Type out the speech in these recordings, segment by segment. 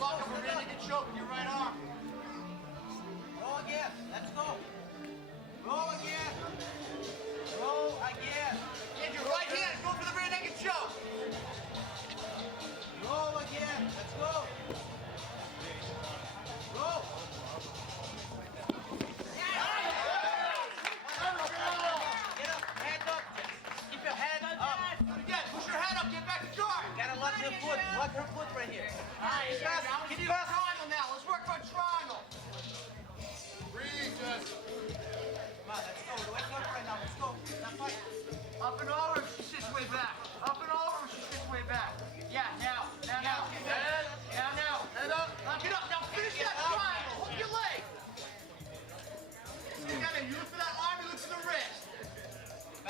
Lock up a rear naked choke with your right arm. Roll again. Let's go. Roll again. Roll again. Get your right hand. Go for the rear naked choke. Roll again. Let's go. Roll. Get up. Head up. Keep your head up. Do it again. Push your head up. Get back to guard. Gotta lock her foot. Lock her foot right here. Nice. Can you do a triangle now? Let's work for a triangle. Breathe, Jess. Come on, let's go. Let's go right now. Let's go. Now fight. Up and over. She sits way back. Up and over. She sits way back. Yeah. Now. Head. Now. Head up. Lock it up. Now finish that triangle. Hook your leg. Again, you look for that arm. You look for the wrist.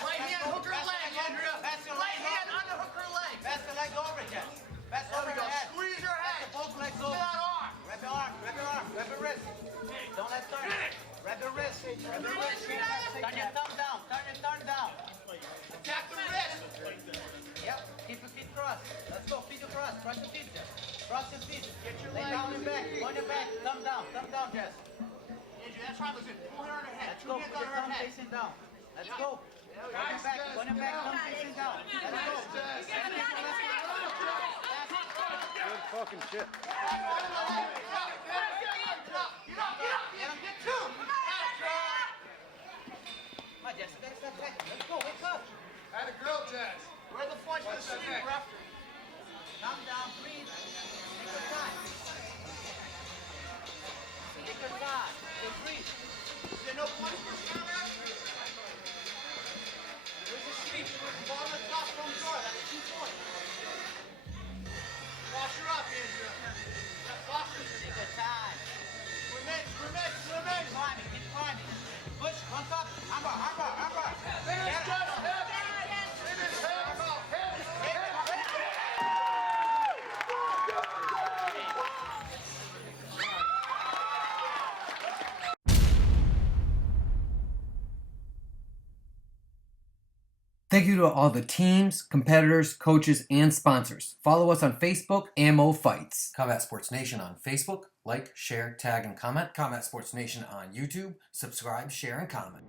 Right hand, hook her leg, Andrea. Right hand, underhook her leg. Pass the leg over, Jess. Pass There over we go. her head. Squeeze her head. Both legs Look over. at that arm. Grab your arm. Grab your arm. Grab your wrist. Don't let turn. Grab your wrist. Grab your wrist. Turn your thumb down. Turn your thumb down. Attack the wrist. Yep. Keep your feet crossed. Let's go. Feet across. Cross your feet, Jess. Cross your feet. Get your Lay leg. down and back. On your back. Thumb down. Thumb down, Jess. Andrea, that triangle's in. Pull her on her head. Let's Two go. hands Put on your her thumb head. facing down. Let's go. On your Nice, back. Jess. On your back. Thumb facing down. Let's go. Jess. Good fucking shit. Get up. Get two. Come on, Jess. Step back. Let's go. Wake up. Had a girl, Jess. Where are the points for the Watch that sleeve, neck. ref? Calm down. Breathe. Take your time. Take your time. Just breathe. Is there no points for the ref? Where's the sleeve? Bottom of the top front door. That's 2 points. Wash her up, Andrea. Wash her. Take your time. Swim in. Keep climbing. Keep climbing. Push. Front up. Armbar. Finish, Jess. Head. Finish, head. Thank you to all the teams, competitors, coaches, and sponsors. Follow us on Facebook, Ammo Fights. Combat Sports Nation on Facebook. Like, share, tag, and comment. Combat Sports Nation on YouTube. Subscribe, share, and comment.